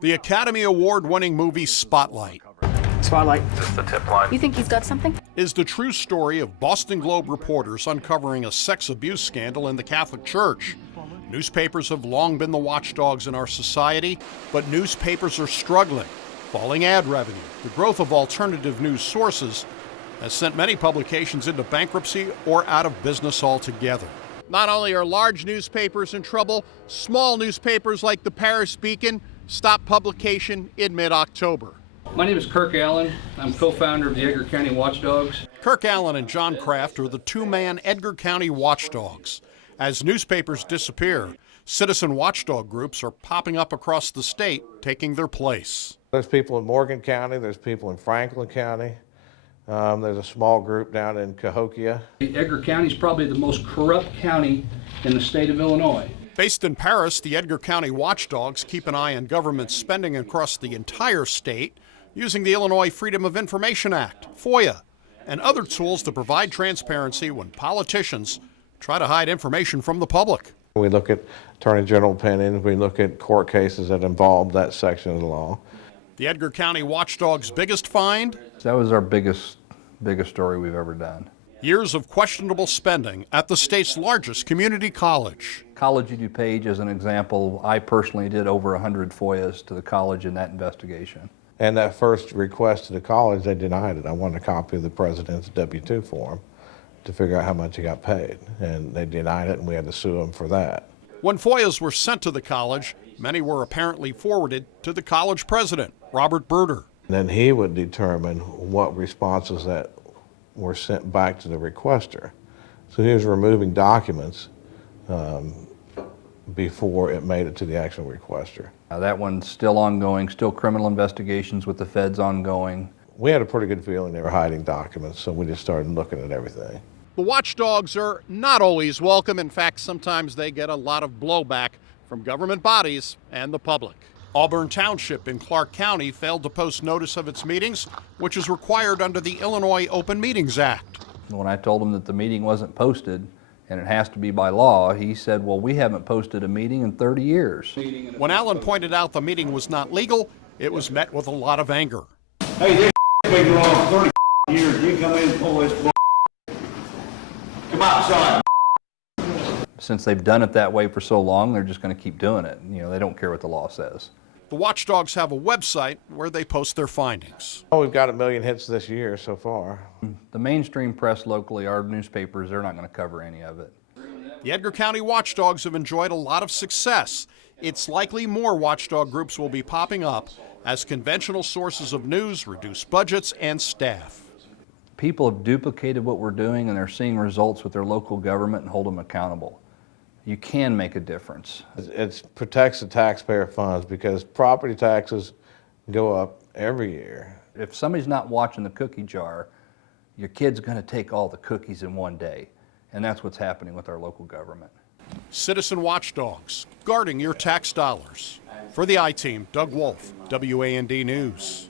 The Academy Award-winning movie Spotlight. Spotlight. Is this the tip line? You think he's got something? Is the true story of Boston Globe reporters uncovering a sex abuse scandal in the Catholic Church. Newspapers have long been the watchdogs in our society, but newspapers are struggling. Falling ad revenue, the growth of alternative news sources has sent many publications into bankruptcy or out of business altogether. Not only are large newspapers in trouble, small newspapers like the Paris Beacon stopped publication in mid-October. My name is Kirk Allen. I'm co-founder of the Edgar County Watchdogs. Kirk Allen and John Kraft are the two-man Edgar County Watchdogs. As newspapers disappear, citizen watchdog groups are popping up across the state, taking their place. There's people in Morgan County, there's people in Franklin County, there's a small group down in Cahokia. Edgar County is probably the most corrupt county in the state of Illinois. Based in Paris, the Edgar County Watchdogs keep an eye on government spending across the entire state using the Illinois Freedom of Information Act, FOIA, and other tools to provide transparency when politicians try to hide information from the public. We look at Attorney General opinions, we look at court cases that involve that section of the law. The Edgar County Watchdog's biggest find? That was our biggest story we've ever done. Years of questionable spending at the state's largest community college. College DuPage, as an example, I personally did over 100 FOIAs to the college in that investigation. And that first request to the college, they denied it. I wanted a copy of the president's W-2 form to figure out how much he got paid. And they denied it, and we had to sue them for that. When FOIAs were sent to the college, many were apparently forwarded to the college president, Robert Bruder. Then he would determine what responses that were sent back to the requester. So he was removing documents before it made it to the actual requester. That one's still ongoing, still criminal investigations with the feds ongoing. We had a pretty good feeling they were hiding documents, so we just started looking at everything. The watchdogs are not always welcome. In fact, sometimes they get a lot of blowback from government bodies and the public. Auburn Township in Clark County failed to post notice of its meetings, which is required under the Illinois Open Meetings Act. When I told him that the meeting wasn't posted and it has to be by law, he said, well, we haven't posted a meeting in 30 years. When Allen pointed out the meeting was not legal, it was met with a lot of anger. Hey, this been going on 30 years. You come in and pull this bull. Come outside. Since they've done it that way for so long, they're just going to keep doing it. You know, they don't care what the law says. The watchdogs have a website where they post their findings. Oh, we've got 1 million hits this year so far. The mainstream press locally, our newspapers, they're not going to cover any of it. The Edgar County Watchdogs have enjoyed a lot of success. It's likely more watchdog groups will be popping up as conventional sources of news reduce budgets and staff. People have duplicated what we're doing and they're seeing results with their local government and hold them accountable. You can make a difference. It protects the taxpayer funds because property taxes go up every year. If somebody's not watching the cookie jar, your kid's going to take all the cookies in one day. And that's what's happening with our local government. Citizen watchdogs, guarding your tax dollars. For the I-Team, Doug Wolfe, WAND News.